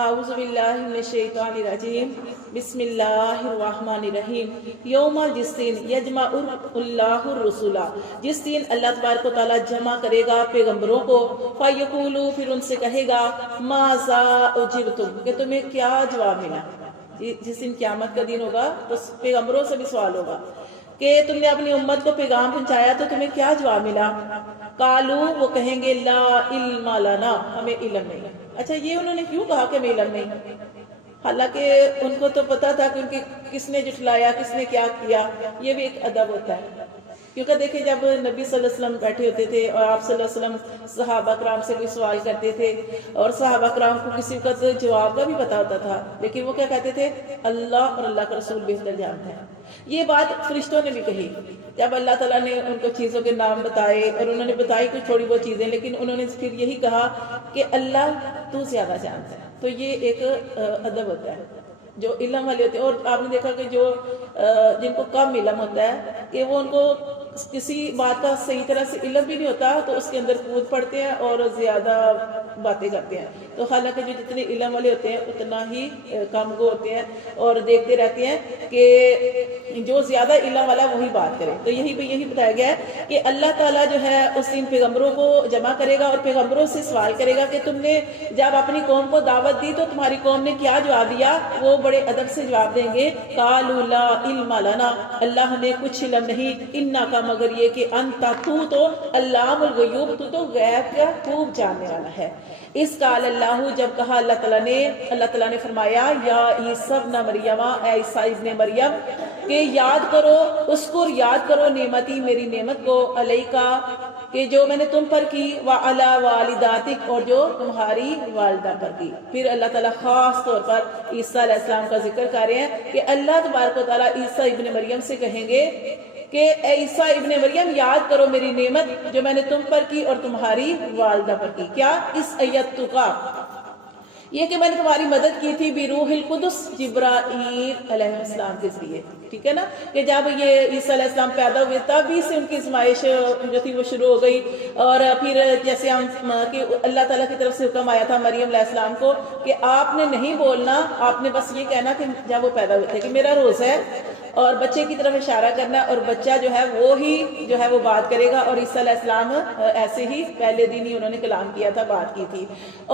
اعوذ باللہ من الشیطان الرجیم بسم اللہ الرحمن الرحیم یوم جس دن یجمع اللہ الرسول، جس دن اللہ تبارک و تعالیٰ جمع کرے گا پیغمبروں کو، فیقولو پھر ان سے کہے گا ماذا اجبتم کہ تمہیں کیا جواب ملا۔ جس دن قیامت کا دن ہوگا تو پیغمبروں سے بھی سوال ہوگا کہ تم نے اپنی امت کو پیغام پہنچایا تو تمہیں کیا جواب ملا۔ قالو وہ کہیں گے لا علم لنا، ہمیں علم نہیں۔ اچھا یہ انہوں نے کیوں کہا کہ ہمیں علم نہیں؟ حالانکہ ان کو تو پتا تھا کہ ان کی کس نے جھٹلایا، کس نے کیا کیا۔ یہ بھی ایک ادب ہوتا ہے، کیونکہ دیکھیں جب نبی صلی اللہ علیہ وسلم بیٹھے ہوتے تھے اور آپ صلی اللہ علیہ وسلم صحابہ کرام سے کوئی سوال کرتے تھے اور صحابہ کرام کو کسی وقت جواب کا بھی پتا ہوتا تھا، لیکن وہ کیا کہتے تھے؟ اللہ اور اللہ کا رسول بہتر جانتا ہے۔ یہ بات فرشتوں نے بھی کہی جب اللہ تعالیٰ نے ان کو چیزوں کے نام بتائے، اور انہوں نے بتائی کچھ تھوڑی بہت چیزیں، لیکن انہوں نے پھر یہی کہا کہ اللہ تو زیادہ جانتا ہے۔ تو یہ ایک ادب ہوتا ہے جو علم والے ہوتے ہیں۔ اور آپ نے دیکھا کہ جو جن کو کم علم ہوتا ہے کہ وہ ان کو کسی بات کا صحیح طرح سے علم بھی نہیں ہوتا تو اس کے اندر کود پڑتے ہیں اور زیادہ باتیں کرتے ہیں۔ تو حالانکہ جو جتنے علم والے ہوتے ہیں اتنا ہی کم گو ہوتے ہیں اور دیکھتے رہتے ہیں کہ جو زیادہ علم والا وہی بات کرے۔ تو یہی بتایا گیا ہے کہ اللہ تعالیٰ جو ہے اس دن پیغمبروں کو جمع کرے گا اور پیغمبروں سے سوال کرے گا کہ تم نے جب اپنی قوم کو دعوت دی تو تمہاری قوم نے کیا جواب دیا؟ وہ بڑے ادب سے جواب دیں گے قالوا لا علم لنا، اللہ ہمیں کچھ علم نہیں، انکا مگر یہ کہ انت تو علام الغیوب، تو غیب کا خوب جاننے والا ہے۔ اس قال اللہ، جب کہا اللہ تعالیٰ نے فرمایا یا عیسی ابن مریم، اے عیسیٰ ابن مریم کہ یاد کرو، اذکر یاد کرو نعمتی میری نعمت کو، علیکا کہ جو میں نے تم پر کی، وعلی والداتک اور جو تمہاری والدہ پر کی۔ پھر اللہ تعالیٰ خاص طور پر عیسیٰ علیہ السلام کا ذکر کر رہے ہیں کہ اللہ تبارک و تعالیٰ عیسیٰ ابن مریم سے کہیں گے کہ اے عیسیٰ ابن مریم یاد کرو میری نعمت جو میں نے تم پر کی اور تمہاری والدہ پر کی۔ کیا؟ اس ایتکا، یہ کہ میں نے تمہاری مدد کی تھی بروح القدس، جبرائیل علیہ السلام کے ذریعے، ٹھیک ہے نا، کہ جب یہ عیسیٰ علیہ السلام پیدا ہوئے تب ہی سے ان کی ازمائش جو تھی وہ شروع ہو گئی۔ اور پھر جیسے کہ اللہ تعالیٰ کی طرف سے حکم آیا تھا مریم علیہ السلام کو کہ آپ نے نہیں بولنا، آپ نے بس یہ کہنا کہ جب وہ پیدا ہوئے تھے کہ میرا روزہ ہے، اور بچے کی طرف اشارہ کرنا، اور بچہ جو ہے وہی جو ہے وہ بات کرے گا۔ اور عیسیٰ علیہ السلام ایسے ہی پہلے دن ہی انہوں نے کلام کیا تھا، بات کی تھی۔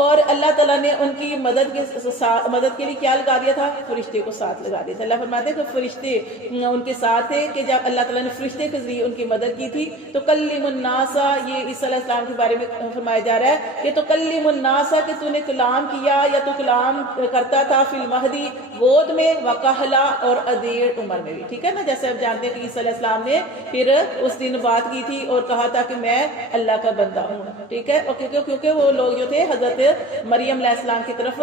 اور اللہ تعالیٰ نے ان کی مدد کے لیے کیا لگا دیا تھا؟ فرشتے کو ساتھ لگا دیا تھا۔ اللہ فرماتے ہیں کہ فرشتے ان کے ساتھ تھے کہ جب اللہ تعالیٰ نے فرشتے کے ذریعے ان کی مدد کی تھی تو کلم الناس، یہ عیسیٰ علیہ السلام کے بارے میں فرمایا جا رہا ہے کہ تو کلم الناس کہ تو نے کلام کیا یا تو کلام کرتا تھا فی المہدی، گود میں، وکہلا اور ادیڑ عمر میں بھی، ٹھیک ہے نا۔ جیسے آپ جانتے ہیں کہ عیسیٰ علیہ السلام نے پھر اس دن بات کی تھی اور کہا تھا کہ میں اللہ کا بندہ ہوں، ٹھیک ہے۔ اور کیونکہ وہ لوگ جو تھے حضرت مریم علیہ السلام کی طرف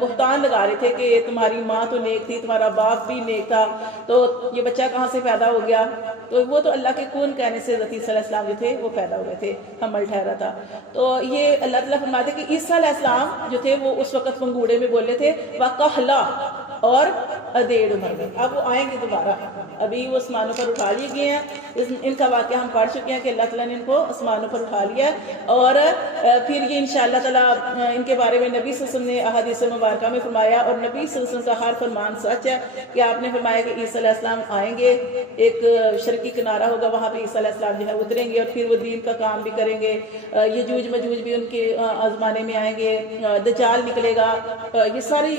بہتان لگا رہے تھے کہ تمہاری ماں تو نیک تھی، تمہارا باپ بھی نیک تھا، تو یہ بچہ کہاں سے پیدا ہو گیا؟ تو وہ تو اللہ کے کون کہنے سے حضرت عیسیٰ علیہ السلام جو تھے وہ پیدا ہوئے تھے، حمل ٹھہرا تھا۔ تو یہ اللہ تعالیٰ فرماتے کہ عیسیٰ علیہ السلام جو تھے وہ اس وقت پنگوڑے میں بولے تھے، وَقَحْلَا اور ادیڑ عمر میں۔ اب وہ آئیں گے دوبارہ، ابھی وہ آسمانوں پر اٹھا لیے گئے ہیں، ان کا واقعہ ہم پڑھ چکے ہیں کہ اللہ تعالیٰ نے ان کو آسمانوں پر اٹھا لیا، اور پھر یہ انشاءاللہ تعالیٰ ان کے بارے میں نبی صلی اللہ علیہ وسلم نے احادیث مبارکہ میں فرمایا، اور نبی صلی اللہ علیہ وسلم کا ہر فرمان سچ ہے کہ آپ نے فرمایا کہ عیسیٰ علیہ السلام آئیں گے، ایک شرقی کنارہ ہوگا وہاں پہ عیسیٰ علیہ السلام جو ہے اتریں گے، اور پھر وہ دین کا کام بھی کریں گے۔ یجوج مجوج بھی ان کے زمانے میں آئیں گے، دجال نکلے گا، یہ ساری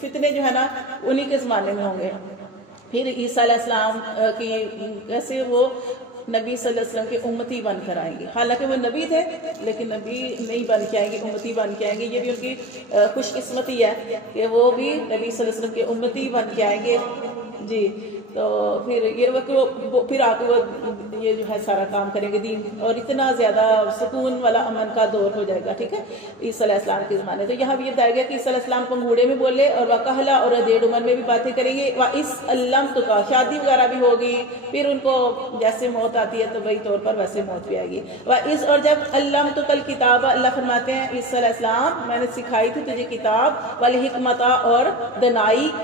فتنے جو ہے نا انہی کے زمانے میں ہوں گے۔ پھر عیسیٰ علیہ السلام کی کیسے وہ نبی صلی اللہ علیہ وسلم کے امتی بن کر آئیں گے، حالانکہ وہ نبی تھے لیکن نبی نہیں بن کے آئیں گے، امتی بن کے آئیں گے۔ یہ بھی ان کی خوش قسمتی ہے کہ وہ بھی نبی صلی اللہ علیہ وسلم کے امتی بن کے آئیں گے، جی۔ تو پھر یہ پھر آ کے وہ یہ جو ہے سارا کام کریں گے دین، اور اتنا زیادہ سکون والا امن کا دور ہو جائے گا، ٹھیک ہے، عیسیٰ علیہ السلام کے زمانے۔ تو یہاں بھی یہ بتایا گیا کہ عیسیٰ علیہ السلام پنگوڑے میں بولے، اور وکہلا اور ادیڑ عمر میں بھی باتیں کریں گے۔ وَإِسْ أَلَّمْتُكَ، شادی وغیرہ بھی ہوگی، پھر ان کو جیسے موت آتی ہے طبعی طور پر ویسے موت بھی آئے گی۔ وَإِسْ، اور جب أَلَّمْتُكَ الْكِتَابَ، اللہ فرماتے ہیں عیسیٰ علیہ السلام میں نے سکھائی تھی تجھے کتاب، والحکمت اور دنائی،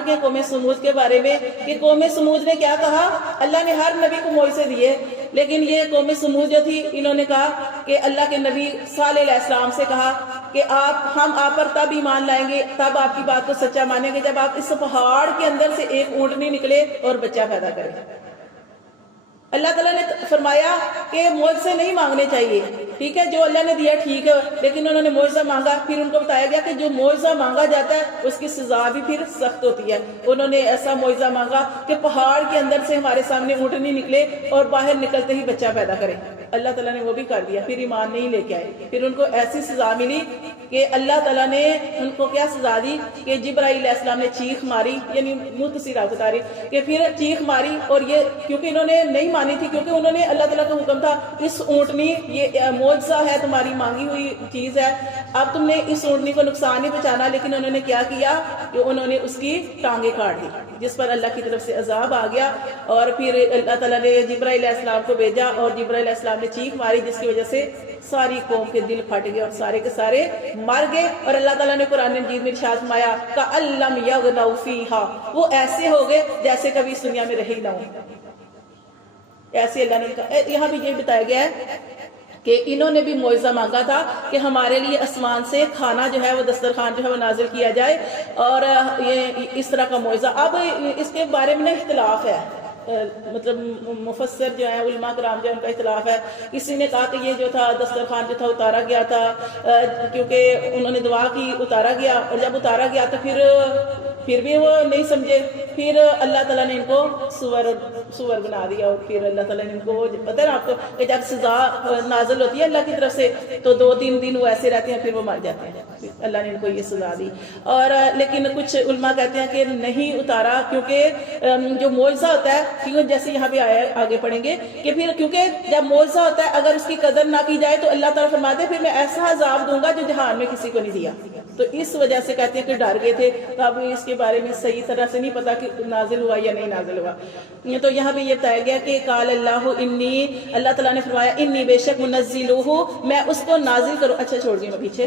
چکے ہیں قوم سمود کے بارے میں کہ قوم سمود نے کیا کہا، اللہ نے ہر نبی کو معجزے دیے، لیکن یہ قوم سمود جو تھی انہوں نے کہا کہ اللہ کے نبی صالح علیہ السلام سے کہا کہ ہم آپ پر تب ایمان لائیں گے، تب آپ کی بات کو سچا مانیں گے جب آپ اس پہاڑ کے اندر سے ایک اونٹنی نکلے اور بچہ پیدا کرے۔ اللہ تعالیٰ نے فرمایا کہ معجزے نہیں مانگنے چاہیے، ٹھیک ہے، جو اللہ نے دیا ٹھیک ہے، لیکن انہوں نے معجزہ مانگا۔ پھر ان کو بتایا گیا کہ جو معجزہ مانگا جاتا ہے اس کی سزا بھی پھر سخت ہوتی ہے۔ انہوں نے ایسا معجزہ مانگا کہ پہاڑ کے اندر سے ہمارے سامنے اونٹنی نکلے اور باہر نکلتے ہی بچہ پیدا کرے۔ اللہ تعالیٰ نے وہ بھی کر دیا، پھر ایمان نہیں لے کے آئے۔ پھر ان کو ایسی سزا ملی کہ اللہ تعالیٰ نے ان کو کیا سزا دی کہ جبرائیل علیہ السلام نے چیخ ماری، یعنی مختصر آپ بتا رہی کہ پھر چیخ ماری، اور یہ کیونکہ انہوں نے نہیں مانی تھی، کیونکہ انہوں نے اللہ تعالیٰ کا حکم تھا اس اونٹنی یہ معجزہ ہے، تمہاری مانگی ہوئی چیز ہے، اب تم نے اس اونٹنی کو نقصان نہیں پہنچانا، لیکن انہوں نے کیا کیا کہ انہوں نے اس کی ٹانگیں کاٹ دی، جس پر اللہ کی طرف سے عذاب آ گیا۔ اور پھر اللہ تعالیٰ نے جبرائیل علیہ السلام کو بھیجا اور جبرائیل علیہ السلام نے چیخ ماری، جس کی وجہ سے ساری قوم کے دل پھٹ گئے اور سارے کے سارے مر گئے۔ اور اللہ تعالیٰ نے قرآن مجید میں ارشاد فرمایا کأن لم یغنوا فیہا، وہ ایسے ہو گئے جیسے کبھی اس دنیا میں رہے ہی نہ ہو۔ ایسے اللہ نے کہا، یہاں بھی یہ بتایا گیا ہے کہ انہوں نے بھی معجزہ مانگا تھا کہ ہمارے لیے آسمان سے کھانا جو ہے وہ دسترخوان جو ہے وہ نازل کیا جائے، اور یہ اس طرح کا معجزہ۔ اب اس کے بارے میں اختلاف ہے، مطلب مفسر جو ہیں علماء کرام جو ہیں ان کا اختلاف ہے۔ کسی نے کہا کہ یہ جو تھا دسترخوان جو تھا اتارا گیا تھا کیونکہ انہوں نے دعا کی، اتارا گیا، اور جب اتارا گیا تو پھر بھی وہ نہیں سمجھے، پھر اللہ تعالیٰ نے ان کو سور بنا دیا، اور پھر اللہ تعالیٰ نے ان کو پتہ ہے نا آپ کو کہ جب سزا نازل ہوتی ہے اللہ کی طرف سے تو 2-3 دن وہ ایسے رہتے ہیں، پھر وہ مر جاتے ہیں، اللہ نے ان کو یہ سزا دی۔ اور لیکن کچھ علماء کہتے ہیں کہ نہیں اتارا، کیونکہ جو معجزہ ہوتا ہے، کیوں جیسے یہاں بھی آیا آگے پڑھیں گے کہ پھر کیونکہ جب معجزہ ہوتا ہے اگر اس کی قدر نہ کی جائے تو اللہ تعالیٰ فرماتے ہیں پھر میں ایسا عذاب دوں گا جو جہان میں کسی کو نہیں دیا، تو اس وجہ سے کہتے ہیں کہ ڈر گئے تھے۔ تو اب اس کے بارے میں صحیح طرح سے نہیں پتا کہ نازل ہوا یا نہیں نازل ہوا۔ تو یہاں بھی یہ بتایا گیا کہ قال اللہ انی، اللہ تعالیٰ نے فرمایا انی بے شک منزلہ، میں اس کو نازل کروں، اچھا چھوڑ دیا میں پیچھے،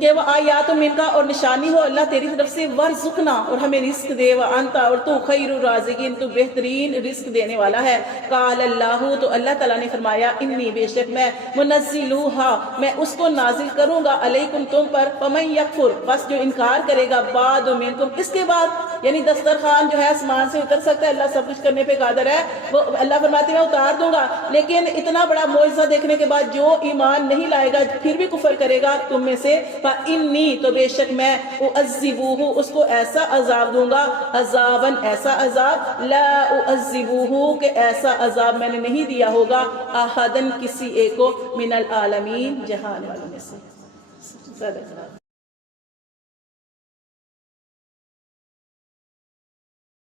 کہ وہ آیات من کا، اور نشانی ہو اللہ تیری طرف سے، ورزقنا، اور ہمیں رزق دے، وانت، اور تو خیر الرازقین، تو بہترین رزق دینے والا ہے۔ قال اللہ، تو اللہ تعالیٰ نے فرمایا انی بے شک میں منزلوہا، میں اس کو نازل کروں گا علیکم تم پر، فمن یکفر، بس جو انکار کرے گا، بعد منکم، اس کے بعد، یعنی دسترخوان جو ہے آسمان سے اتر سکتا ہے، اللہ سب کچھ کرنے پہ قادر ہے، وہ اللہ فرماتے ہیں میں اتار دوں گا، لیکن اتنا بڑا معجزہ دیکھنے کے بعد جو ایمان نہیں لائے گا، پھر بھی کفر کرے گا تم میں سے، فإنی، تو بے شک میں، اعذبوہ، اس کو ایسا عذاب دوں گا، عذاباً ایسا عذاب، لا اعذبوہ، کہ ایسا عذاب میں نے نہیں دیا ہوگا، احداً کسی ایک کو، من العالمین، جہان والوں میں سے۔